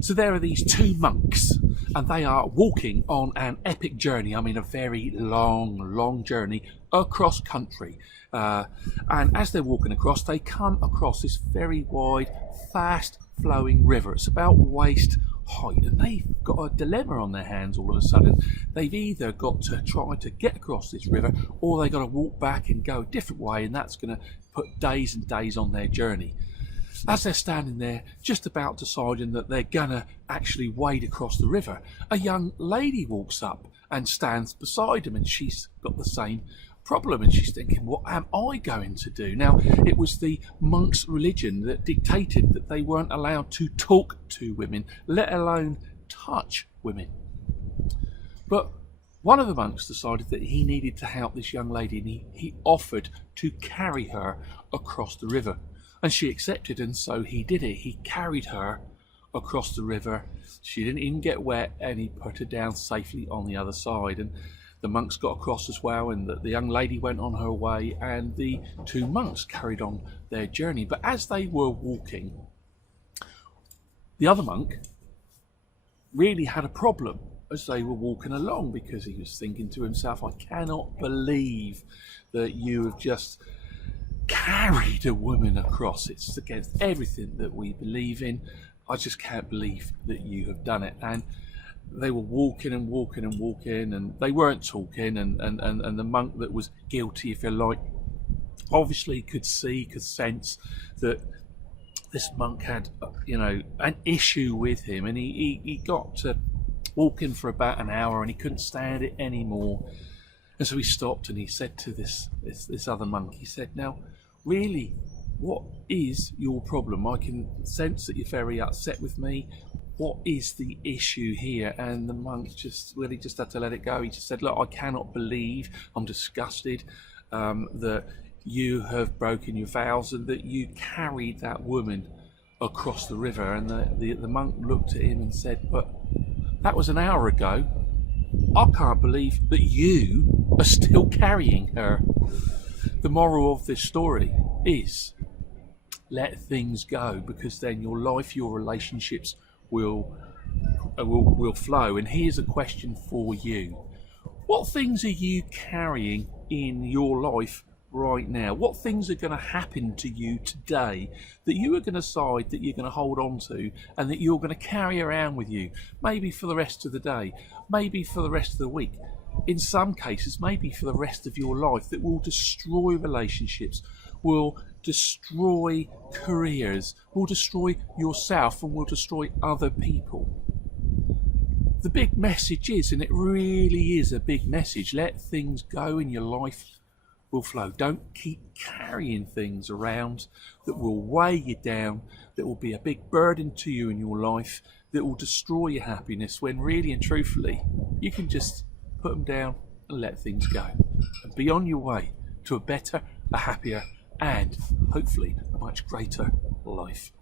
So there are these two monks, and they are walking on an epic journey. I mean, a very long journey across country. And as they're walking across, they come across this very wide, fast-flowing river. It's about waist height, and they've got a dilemma on their hands all of a sudden. They've either got to try to get across this river, or they've got to walk back and go a different way, and that's going to put days and days on their journey. As they're standing there, just about deciding that they're gonna actually wade across the river, a young lady walks up and stands beside them, and she's got the same problem, and she's thinking, what am I going to do? Now, it was the monks' religion that dictated that they weren't allowed to talk to women, let alone touch women. But one of the monks decided that he needed to help this young lady, and he offered to carry her across the river. And she accepted, and so he did it. He carried her across the river. She didn't even get wet, and he put her down safely on the other side. And the monks got across as well, and the young lady went on her way, and the two monks carried on their journey. But as they were walking, the other monk really had a problem as they were walking along, because he was thinking to himself, I cannot believe that you have just carried a woman across. It's against everything that we believe in. I just can't believe that you have done it. And they were walking and walking and walking, and they weren't talking, and the monk that was guilty, if you like, obviously could sense that this monk had, an issue with him, and he got to walking for about an hour, and he couldn't stand it anymore. And so he stopped, and he said to this other monk, he said, now, really, what is your problem? I can sense that you're very upset with me. What is the issue here? And the monk just had to let it go. He just said, look, I cannot believe, I'm disgusted that you have broken your vows and that you carried that woman across the river. And the monk looked at him and said, but that was an hour ago. I can't believe that you are still carrying her. The moral of this story is let things go, because then your life, your relationships will flow. And here's a question for you. What things are you carrying in your life right now? What things are going to happen to you today that you are going to decide that you're going to hold on to, and that you're going to carry around with you, maybe for the rest of the day, maybe for the rest of the week, in some cases maybe for the rest of your life, that will destroy relationships, will destroy careers, will destroy yourself, and will destroy other people? The big message is, and it really is a big message, let things go and your life will flow. Don't keep carrying things around that will weigh you down, that will be a big burden to you in your life, that will destroy your happiness, when really and truthfully you can just put them down and let things go and be on your way to a better, a happier, and hopefully a much greater life.